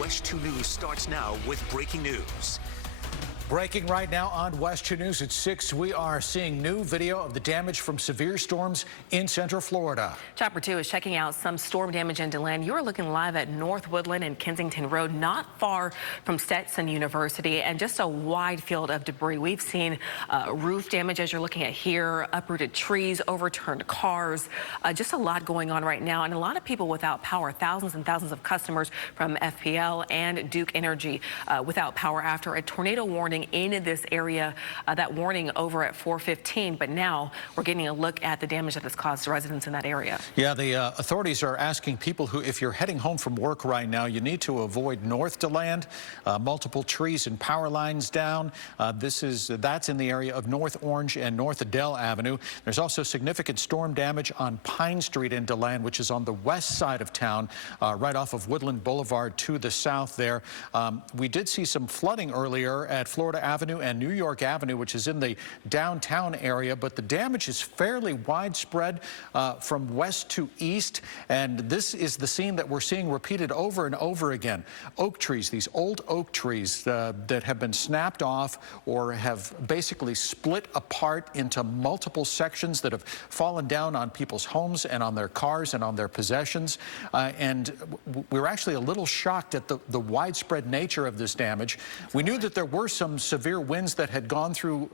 WESH 2 News starts now with breaking news. Breaking right now on WESH 2 News at 6, we are seeing new video of the damage from severe storms in Central Florida. Chopper 2 is checking out some storm damage in DeLand. You're looking live at North Woodland and Kensington Road, not far from Stetson University, and just a wide field of debris. We've seen roof damage, as you're looking at here, uprooted trees, overturned cars, just a lot going on right now, and a lot of people without power. Thousands and thousands of customers from FPL and Duke Energy without power after a tornado warning in this area. That warning over at 4:15, but now we're getting a look at the damage that has caused residents in that area. Yeah, the authorities are asking people who, if you're heading home from work right now, you need to avoid North DeLand. Multiple trees and power lines down. That's in the area of North Orange and North Adele Avenue. There's also significant storm damage on Pine Street in DeLand, which is on the west side of town, right off of Woodland Boulevard to the south there. We did see some flooding earlier at Florida Avenue and New York Avenue, which is in the downtown area, but the damage is fairly widespread from west to east, and this is the scene that we're seeing repeated over and over again. Oak trees, these old oak trees that have been snapped off or have basically split apart into multiple sections that have fallen down on people's homes and on their cars and on their possessions, and we're actually a little shocked at the widespread nature of this damage. We knew that there were some severe winds that had gone through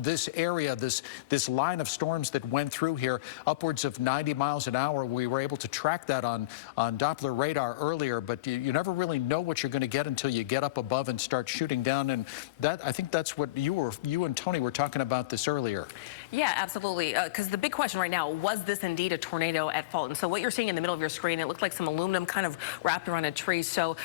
this area, this line of storms that went through here, upwards of 90 miles an hour. We were able to track that on Doppler radar earlier, but you never really know what you're going to get until you get up above and start shooting down. And that, I think that's what you and Tony were talking about this earlier. Yeah, absolutely. Because the big question right now, was this indeed a tornado at fault? And so what you're seeing in the middle of your screen, it looked like some aluminum kind of wrapped around a tree. So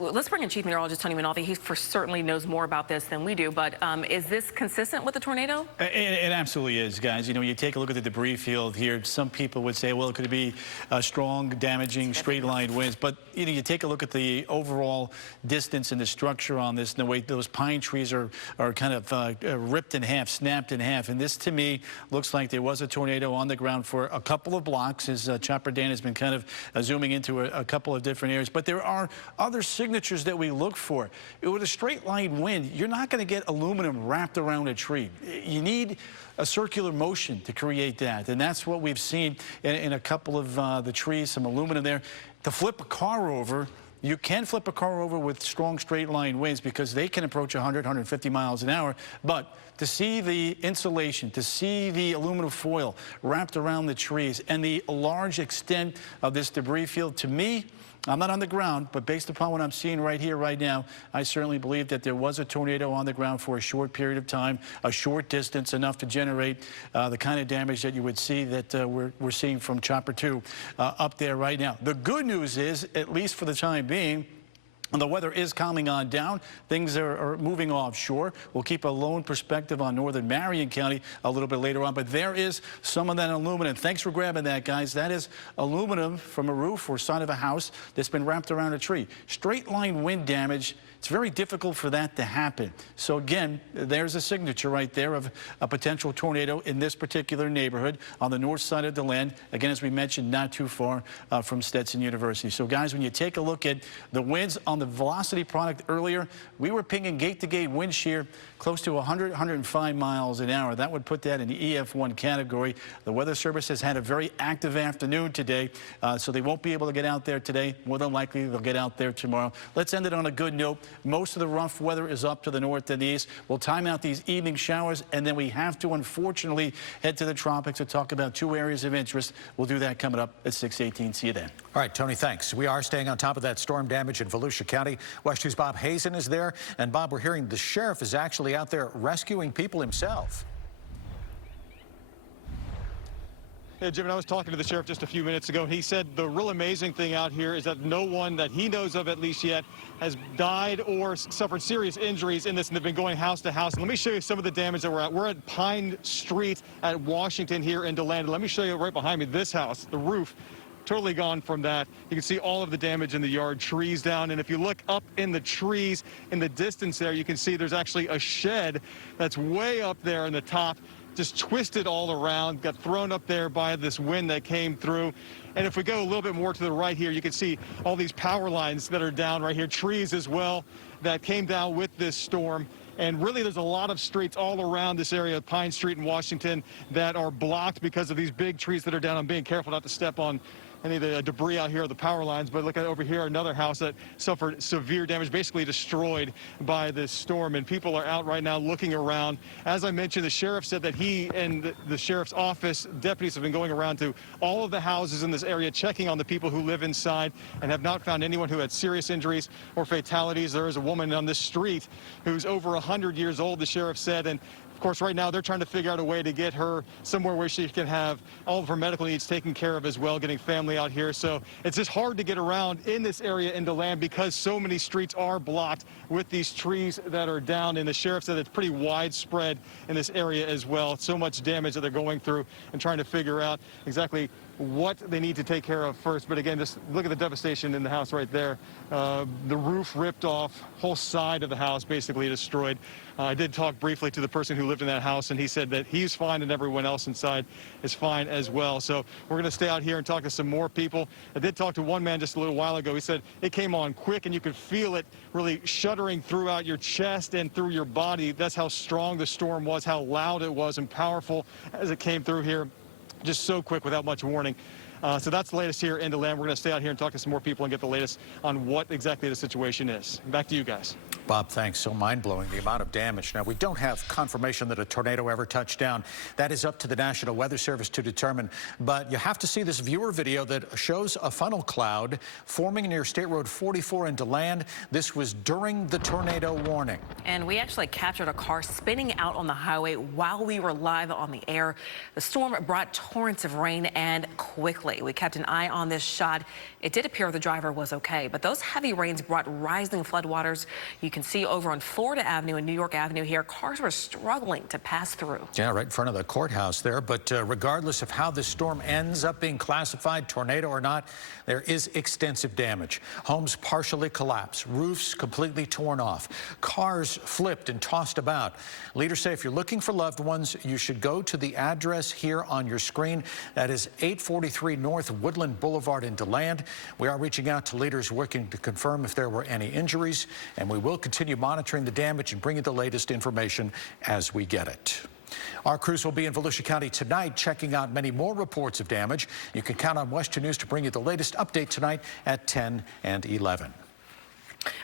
let's bring in Chief Meteorologist Tony Minolfi. He certainly knows more about this than we do, but is this consistent with the tornado? It absolutely is, guys. You know, you take a look at the debris field here, some people would say, well, it could be strong, damaging, straight-line winds, but you know, you take a look at the overall distance and the structure on this, and the way those pine trees are kind of ripped in half, snapped in half, and this, to me, looks like there was a tornado on the ground for a couple of blocks, as Chopper Dan has been kind of zooming into a couple of different areas, but there are other signatures that we look for. With a straight-line wind, you're not going to get aluminum wrapped around a tree. You need a circular motion to create that, and that's what we've seen in a couple of the trees, some aluminum there. To flip a car over, you can flip a car over with strong straight line winds because they can approach 100, 150 miles an hour, but to see the insulation, to see the aluminum foil wrapped around the trees and the large extent of this debris field, to me, I'm not on the ground, but based upon what I'm seeing right here, right now, I certainly believe that there was a tornado on the ground for a short period of time, a short distance, enough to generate the kind of damage that you would see that we're seeing from Chopper 2 up there right now. The good news is, at least for the time being, the weather is calming on down. Things are moving offshore. We'll keep a lone perspective on northern Marion County a little bit later on, but there is some of that aluminum. Thanks for grabbing that, guys. That is aluminum from a roof or side of a house that's been wrapped around a tree. Straight line wind damage, it's very difficult for that to happen. So again, there's a signature right there of a potential tornado in this particular neighborhood on the north side of DeLand. Again, as we mentioned, not too far from Stetson University. So guys, when you take a look at the winds on the velocity product earlier, we were pinging gate-to-gate wind shear close to 100, 105 miles an hour. That would put that in the EF1 category. The Weather Service has had a very active afternoon today, so they won't be able to get out there today. More than likely, they'll get out there tomorrow. Let's end it on a good note. Most of the rough weather is up to the north and the east. We'll time out these evening showers, and then we have to, unfortunately, head to the tropics to talk about two areas of interest. We'll do that coming up at 6:18. See you then. All right, Tony, thanks. We are staying on top of that storm damage in Volusia County. WESH 2's Bob Hazen is there. And Bob, we're hearing the sheriff is actually out there rescuing people himself. Yeah, Jim, and I was talking to the sheriff just a few minutes ago. He said the real amazing thing out here is that no one that he knows of, at least yet, has died or suffered serious injuries in this, and they've been going house to house. And let me show you some of the damage that we're at. We're at Pine Street at Washington here in DeLand. Let me show you right behind me this house, the roof. Totally gone from that. You can see all of the damage in the yard, trees down, and if you look up in the trees in the distance there, you can see there's actually a shed that's way up there in the top. just twisted all around, got thrown up there by this wind that came through. And if we go a little bit more to the right here, you can see all these power lines that are down right here, trees as well that came down with this storm. And really, there's a lot of streets all around this area, Pine Street in Washington, that are blocked because of these big trees that are down. I'm being careful not to step on any of the debris out here of the power lines, but look at over here, another house that suffered severe damage, basically destroyed by this storm. And people are out right now looking around. As I mentioned, the sheriff said that he and the sheriff's office deputies have been going around to all of the houses in this area, checking on the people who live inside, and have not found anyone who had serious injuries or fatalities. There is a woman on this street who's over 100 years old, the sheriff said, and of course, right now, they're trying to figure out a way to get her somewhere where she can have all of her medical needs taken care of as well, getting family out here. So it's just hard to get around in this area in DeLand because so many streets are blocked with these trees that are down. And the sheriff said it's pretty widespread in this area as well. So much damage that they're going through and trying to figure out exactly what they need to take care of first. But again, just look at the devastation in the house right there. The roof ripped off, whole side of the house basically destroyed. I did talk briefly to the person who lived in that house, and he said that he's fine and everyone else inside is fine as well. So we're going to stay out here and talk to some more people. I did talk to one man just a little while ago. He said it came on quick and you could feel it really shuddering throughout your chest and through your body. That's how strong the storm was, how loud it was and powerful as it came through here. Just so quick without much warning. So that's the latest here in DeLand. We're going to stay out here and talk to some more people and get the latest on what exactly the situation is. Back to you guys. Bob, thanks. So mind-blowing, the amount of damage. Now, we don't have confirmation that a tornado ever touched down. That is up to the National Weather Service to determine. But you have to see this viewer video that shows a funnel cloud forming near State Road 44 in DeLand. This was during the tornado warning. And we actually captured a car spinning out on the highway while we were live on the air. The storm brought torrents of rain and quickly. We kept an eye on this shot. It did appear the driver was okay, but those heavy rains brought rising floodwaters. You can see over on Florida Avenue and New York Avenue here, cars were struggling to pass through. Yeah, right in front of the courthouse there. But regardless of how this storm ends up being classified, tornado or not, there is extensive damage. Homes partially collapsed, roofs completely torn off, cars flipped and tossed about. Leaders say if you're looking for loved ones, you should go to the address here on your screen. That is 843 North Woodland Boulevard in DeLand. We are reaching out to leaders working to confirm if there were any injuries, and we will continue monitoring the damage and bring you the latest information as we get it. Our crews will be in Volusia County tonight checking out many more reports of damage. You can count on West 2 News to bring you the latest update tonight at 10 and 11.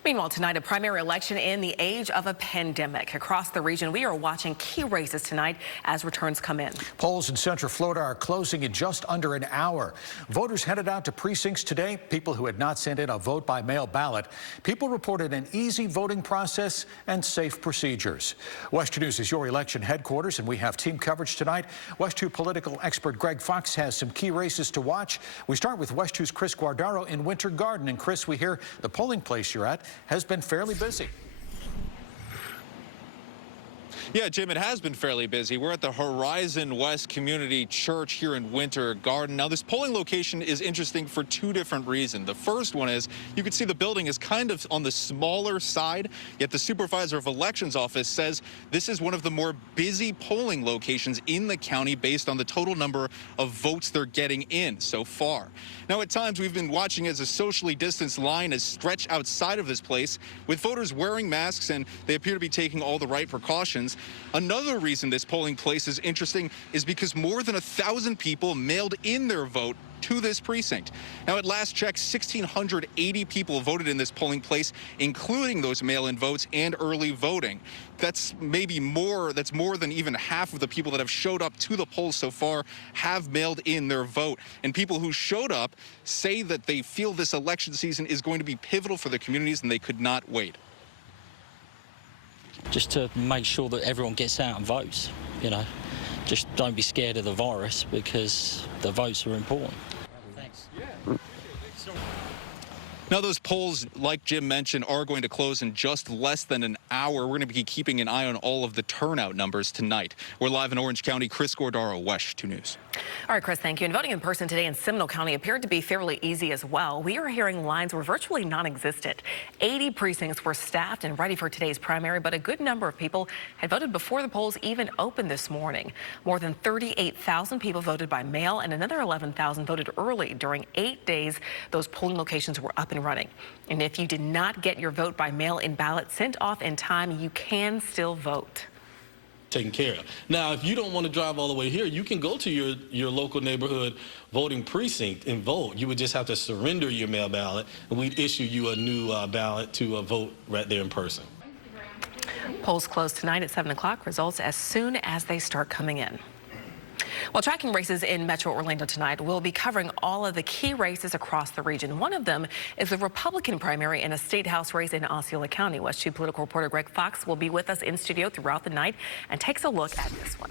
Meanwhile, tonight, a primary election in the age of a pandemic. Across the region, we are watching key races tonight as returns come in. Polls in Central Florida are closing in just under an hour. Voters headed out to precincts today. People who had not sent in a vote by mail ballot. People reported an easy voting process and safe procedures. West 2 News is your election headquarters, and we have team coverage tonight. West 2 political expert Greg Fox has some key races to watch. We start with West 2's Chris Guardaro in Winter Garden. And Chris, we hear the polling place you're at has been fairly busy. Yeah, Jim, it has been fairly busy. We're at the Horizon West Community Church here in Winter Garden. Now, this polling location is interesting for two different reasons. The first one is you can see the building is kind of on the smaller side, yet the Supervisor of Elections office says this is one of the more busy polling locations in the county based on the total number of votes they're getting in so far. Now, at times, we've been watching as a socially distanced line is stretched outside of this place with voters wearing masks, and they appear to be taking all the right precautions. Another reason this polling place is interesting is because more than 1,000 people mailed in their vote to this precinct. Now, at last check, 1,680 people voted in this polling place, including those mail-in votes and early voting. That's maybe more, that's more than even half of the people that have showed up to the polls so far have mailed in their vote. And people who showed up say that they feel this election season is going to be pivotal for the communities and they could not wait. Just to make sure that everyone gets out and votes, you know. Just don't be scared of the virus because the votes are important. Thanks. Now, those polls, like Jim mentioned, are going to close in just less than an hour. We're going to be keeping an eye on all of the turnout numbers tonight. We're live in Orange County. Chris Gordaro, WESH 2 News. All right, Chris, thank you. And voting in person today in Seminole County appeared to be fairly easy as well. We are hearing lines were virtually non-existent. 80 precincts were staffed and ready for today's primary, but a good number of people had voted before the polls even opened this morning. More than 38,000 people voted by mail, and another 11,000 voted early. During 8 days, those polling locations were up and running. And if you did not get your vote by mail-in ballot sent off in time, you can still vote. Taken care of. Now, if you don't want to drive all the way here, you can go to your local neighborhood voting precinct and vote. You would just have to surrender your mail ballot, and we'd issue you a new ballot to vote right there in person. Polls close tonight at 7 o'clock. Results as soon as they start coming in. Well, tracking races in Metro Orlando tonight, we'll be covering all of the key races across the region. One of them is the Republican primary in a state house race in Osceola County. WESH 2 political reporter Greg Fox will be with us in studio throughout the night and takes a look at this one.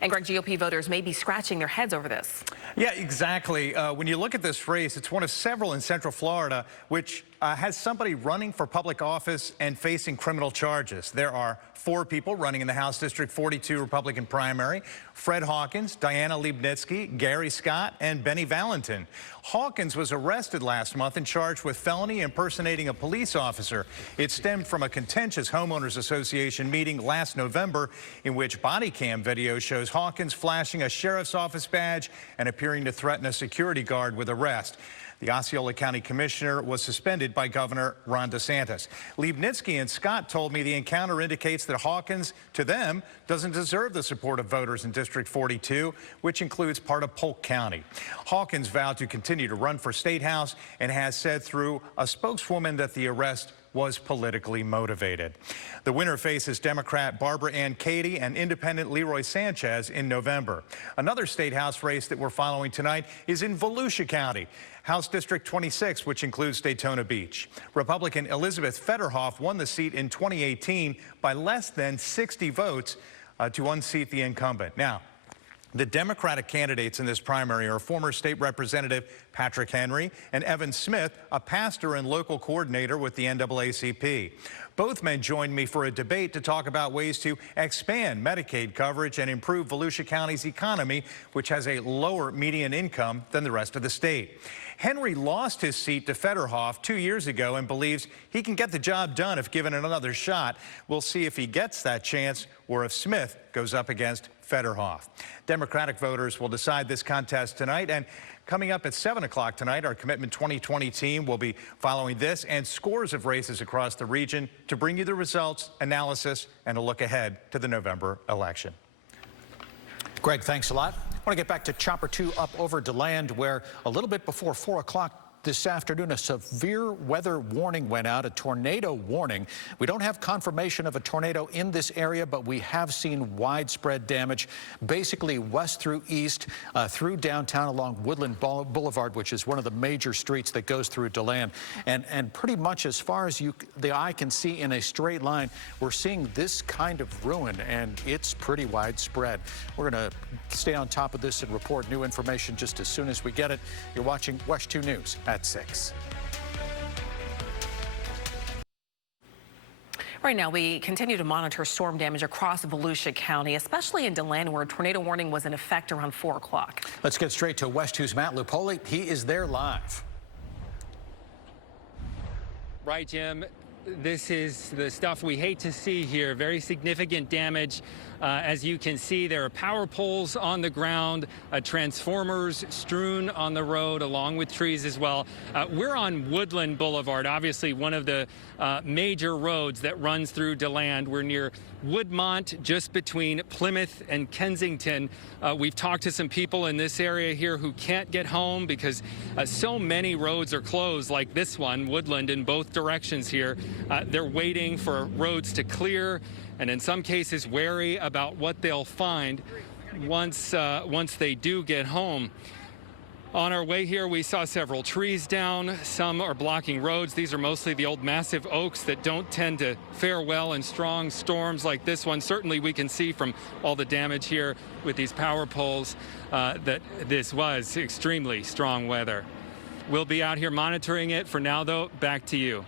And Greg, GOP voters may be scratching their heads over this. Yeah, exactly. When you look at this race, it's one of several in Central Florida which has somebody running for public office and facing criminal charges. There are 4 people running in the House District 42 Republican primary: Fred Hawkins, Diana Liebnitzky, Gary Scott, and Benny Valentin. Hawkins was arrested last month and charged with felony impersonating a police officer. It stemmed from a contentious homeowners association meeting last November in which body cam video shows Hawkins flashing a sheriff's office badge and appearing to threaten a security guard with arrest. The Osceola County Commissioner was suspended by Governor Ron DeSantis. Liebnitzky and Scott told me the encounter indicates that Hawkins, to them, doesn't deserve the support of voters in District 42, which includes part of Polk County. Hawkins vowed to continue to run for State House and has said through a spokeswoman that the arrest was politically motivated. The winner faces Democrat Barbara Ann Cady and Independent Leroy Sanchez in November. Another state house race that we're following tonight is in Volusia County, House District 26, which includes Daytona Beach. Republican Elizabeth Federhoff won the seat in 2018 by less than 60 votes to unseat the incumbent. Now, the Democratic candidates in this primary are former state representative Patrick Henry and Evan Smith, a pastor and local coordinator with the NAACP. Both men joined me for a debate to talk about ways to expand Medicaid coverage and improve Volusia County's economy, which has a lower median income than the rest of the state. Henry lost his seat to Federhoff 2 years ago and believes he can get the job done if given another shot. We'll see if he gets that chance or if Smith goes up against Federhoff. Democratic voters will decide this contest tonight, and coming up at 7 o'clock tonight, our Commitment 2020 team will be following this and scores of races across the region to bring you the results, analysis, and a look ahead to the November election. Greg, thanks a lot. I want to get back to Chopper 2 up over DeLand, where a little bit before 4 o'clock this afternoon, a severe weather warning went out, a tornado warning. We don't have confirmation of a tornado in this area, but we have seen widespread damage, basically west through east, through downtown along Woodland Boulevard, which is one of the major streets that goes through DeLand. And pretty much as far as the eye can see in a straight line, we're seeing this kind of ruin, and it's pretty widespread. We're going to stay on top of this and report new information just as soon as we get it. You're watching WESH 2 News at 6. Right now, we continue to monitor storm damage across Volusia County, especially in DeLand, where a tornado warning was in effect around 4 o'clock. Let's get straight to WESH 2's Matt Lupoli. He is there live. Right, Jim. This is the stuff we hate to see here. Very significant damage. As you can see, there are power poles on the ground, transformers strewn on the road, along with trees as well. We're on Woodland Boulevard, obviously one of the major roads that runs through DeLand. We're near Woodmont, just between Plymouth and Kensington. We've talked to some people in this area here who can't get home because so many roads are closed, like this one, Woodland, in both directions here. They're waiting for roads to clear, and in some cases wary about what they'll find once they do get home. On our way here, we saw several trees down. Some are blocking roads. These are mostly the old massive oaks that don't tend to fare well in strong storms like this one. Certainly we can see from all the damage here with these power poles that this was extremely strong weather. we'll be out here monitoring it. For now, though, back to you.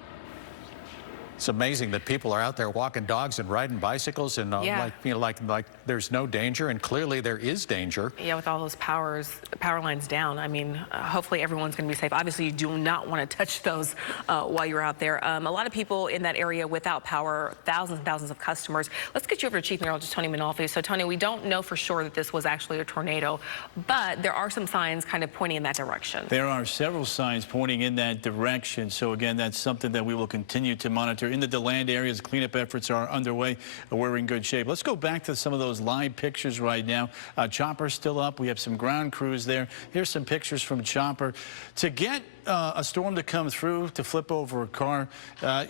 It's amazing that people are out there walking dogs and riding bicycles and like there's no danger, and clearly there is danger. Yeah, with all those power lines down. I mean, hopefully everyone's going to be safe. Obviously, you do not want to touch those while you're out there. A lot of people in that area without power, thousands and thousands of customers. Let's get you over to Chief Meteorologist Tony Mainolfi. So, Tony, we don't know for sure that this was actually a tornado, but there are some signs kind of pointing in that direction. There are several signs pointing in that direction. So, again, that's something that we will continue to monitor. In the DeLand areas, cleanup efforts are underway. We're in good shape. Let's go back to some of those live pictures right now. Chopper's still up. We have some ground crews there. Here's some pictures from Chopper. To get a storm to come through, to flip over a car,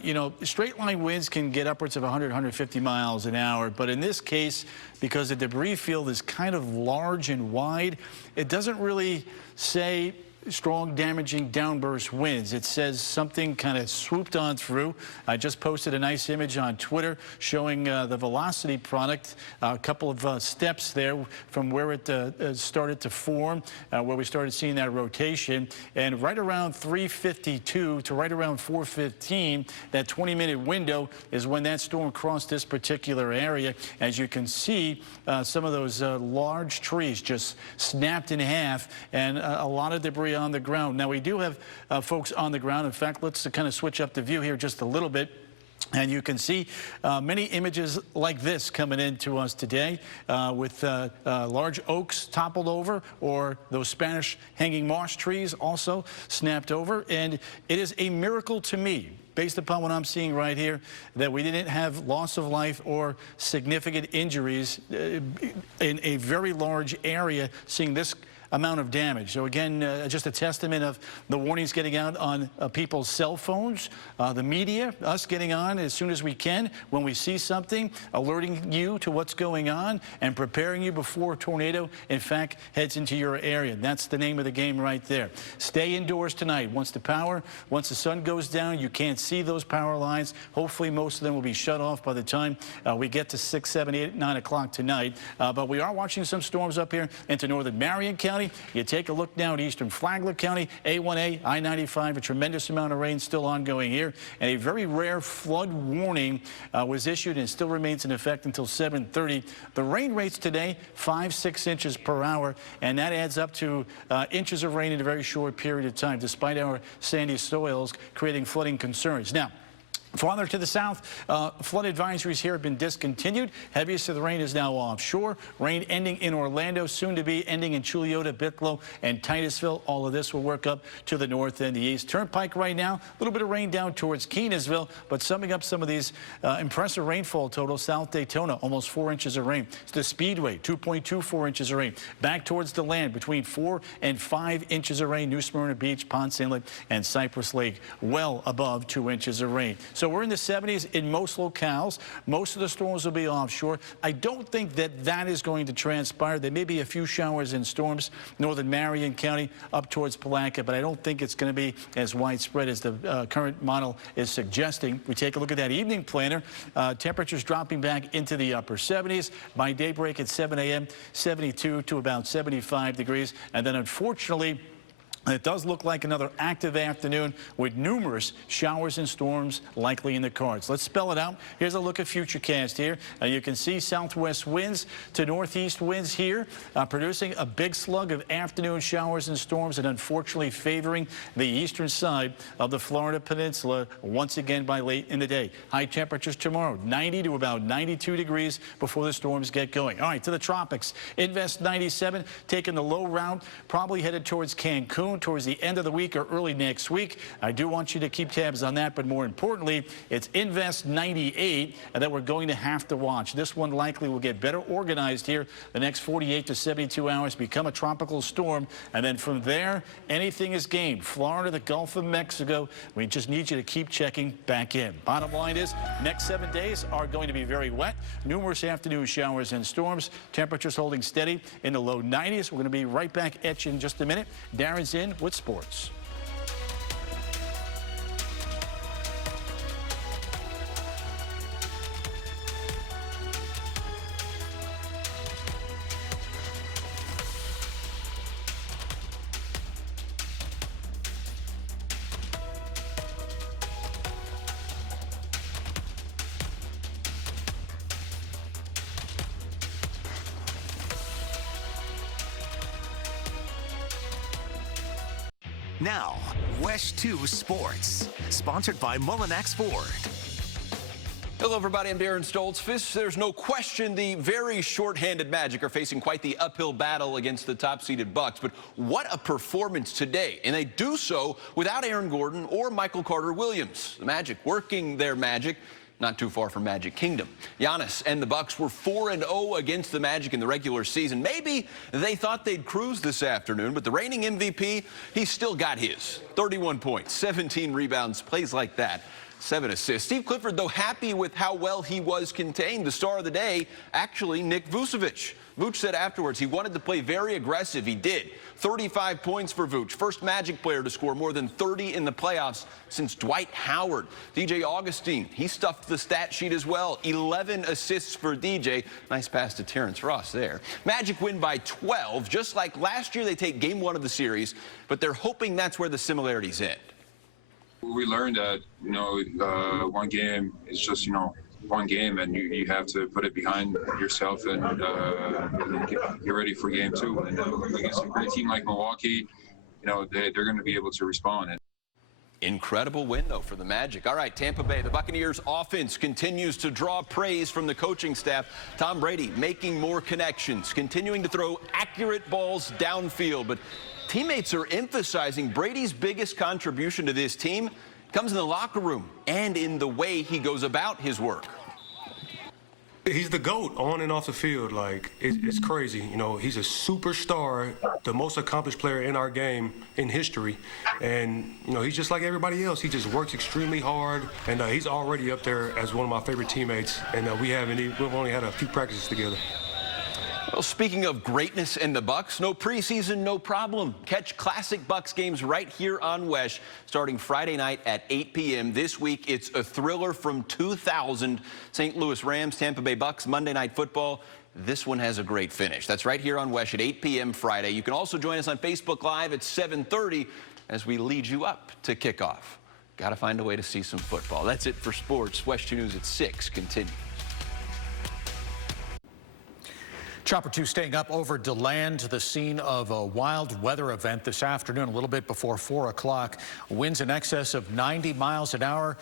you know, straight line winds can get upwards of 100, 150 miles an hour. But in this case, because the debris field is kind of large and wide, it doesn't really say strong damaging downburst winds. It says something kind of swooped on through. I just posted a nice image on Twitter showing the velocity product, a couple of steps there from where it started to form, where we started seeing that rotation. And right around 3:52 to right around 4:15, that 20-minute window is when that storm crossed this particular area. As you can see, some of those large trees just snapped in half, and a lot of debris on the ground. Now, we do have folks on the ground. In fact, let's kind of switch up the view here just a little bit. And you can see many images like this coming in to us today with large oaks toppled over, or those Spanish hanging moss trees also snapped over. And it is a miracle to me, based upon what I'm seeing right here, that we didn't have loss of life or significant injuries in a very large area, seeing this amount of damage. So again, just a testament of the warnings getting out on people's cell phones, the media, us getting on as soon as we can when we see something, alerting you to what's going on and preparing you before a tornado, in fact, heads into your area. That's the name of the game right there. Stay indoors tonight. Once the sun goes down, you can't see those power lines. Hopefully, most of them will be shut off by the time we get to 6, 7, 8, 9 o'clock tonight. But we are watching some storms up here into northern Marion County. You take a look now at eastern Flagler County, A1A, I-95, a tremendous amount of rain still ongoing here, and a very rare flood warning was issued and still remains in effect until 7:30. The rain rates today, 5-6 inches per hour, and that adds up to inches of rain in a very short period of time, despite our sandy soils creating flooding concerns. Now, farther to the south, flood advisories here have been discontinued. Heaviest of the rain is now offshore. Rain ending in Orlando, soon to be ending in Chulliota, Bicklow, and Titusville. All of this will work up to the north and the east. Turnpike right now, a little bit of rain down towards Keynasville, but summing up some of these impressive rainfall totals, South Daytona, almost 4 inches of rain. The Speedway, 2.24 inches of rain. Back towards the land, between 4 and 5 inches of rain. New Smyrna Beach, Ponce Inlet, and Cypress Lake, well above 2 inches of rain. So we're in the 70s in most locales. Most of the storms will be offshore. I don't think that is going to transpire. There may be a few showers and storms northern Marion County up towards Palatka, but I don't think it's going to be as widespread as the current model is suggesting. We take a look at that evening planner. Temperatures dropping back into the upper 70s. By daybreak at 7 a.m., 72 to about 75 degrees. And then, unfortunately, it does look like another active afternoon with numerous showers and storms likely in the cards. Let's spell it out. Here's a look at Futurecast here. You can see southwest winds to northeast winds here, producing a big slug of afternoon showers and storms, and unfortunately favoring the eastern side of the Florida Peninsula once again by late in the day. High temperatures tomorrow, 90 to about 92 degrees before the storms get going. All right, to the tropics. Invest 97, taking the low route, probably headed towards Cancun towards the end of the week or early next week. I do want you to keep tabs on that, but more importantly, it's Invest 98 that we're going to have to watch. This one likely will get better organized here the next 48 to 72 hours, become a tropical storm, and then from there, anything is game. Florida, the Gulf of Mexico, we just need you to keep checking back in. Bottom line is, next 7 days are going to be very wet. Numerous afternoon showers and storms. Temperatures holding steady in the low 90s. We're going to be right back at you in just a minute. Darren's in with sports. Now, West 2 Sports, sponsored by Mullinax Ford. Hello, everybody. I'm Darren Stoltzfus. There's no question the very short-handed Magic are facing quite the uphill battle against the top-seeded Bucks. But what a performance today. And they do so without Aaron Gordon or Michael Carter-Williams. The Magic working their magic, not too far from Magic Kingdom. Giannis and the Bucks were 4-0 against the Magic in the regular season. Maybe they thought they'd cruise this afternoon, but the reigning MVP, he's still got his. 31 points, 17 rebounds, plays like that. 7 assists. Steve Clifford, though, happy with how well he was contained. The star of the day, actually, Nick Vucevic. Vooch said afterwards he wanted to play very aggressive. He did. 35 points for Vooch. First Magic player to score more than 30 in the playoffs since Dwight Howard. DJ Augustine, he stuffed the stat sheet as well. 11 assists for DJ. Nice pass to Terrence Ross there. Magic win by 12. Just like last year, they take game 1 of the series, but they're hoping that's where the similarities end. We learned that, one game is just, one game, and you have to put it behind yourself and get ready for game 2. And against a great team like Milwaukee, they're going to be able to respond. Incredible win, though, for the Magic. All right, Tampa Bay, the Buccaneers offense continues to draw praise from the coaching staff. Tom Brady making more connections, continuing to throw accurate balls downfield. But teammates are emphasizing Brady's biggest contribution to this team comes in the locker room and in the way he goes about his work. He's the GOAT on and off the field. Like, it's crazy. He's a superstar, the most accomplished player in our game in history. And, he's just like everybody else. He just works extremely hard. And he's already up there as one of my favorite teammates. And we've only had a few practices together. Well, speaking of greatness and the Bucks, no preseason, no problem. Catch classic Bucks games right here on WESH starting Friday night at 8 p.m. This week, it's a thriller from 2000. St. Louis Rams, Tampa Bay Bucks, Monday Night Football. This one has a great finish. That's right here on WESH at 8 p.m. Friday. You can also join us on Facebook Live at 7:30 as we lead you up to kickoff. Got to find a way to see some football. That's it for sports. WESH 2 News at 6 continues. Chopper 2 staying up over DeLand, the scene of a wild weather event this afternoon, a little bit before 4 o'clock. Winds in excess of 90 miles an hour.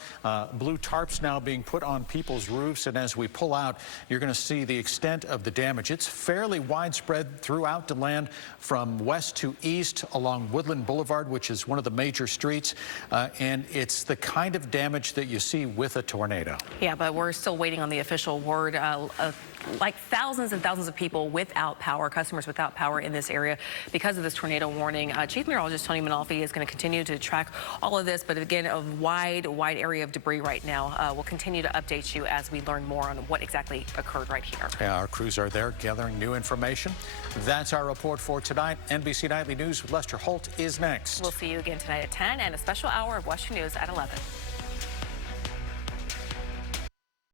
Blue tarps now being put on people's roofs. And as we pull out, you're going to see the extent of the damage. It's fairly widespread throughout DeLand from west to east along Woodland Boulevard, which is one of the major streets. And it's the kind of damage that you see with a tornado. Yeah, but we're still waiting on the official word. Like thousands and thousands of people without power, customers without power in this area because of this tornado warning. Chief Meteorologist Tony Manalfi is going to continue to track all of this, but again, a wide area of debris right now. We'll continue to update you as we learn more on what exactly occurred right here. Yeah, our crews are there gathering new information. That's our report for tonight. NBC Nightly News with Lester Holt is next. We'll see you again tonight at 10 and a special hour of WESH News at 11.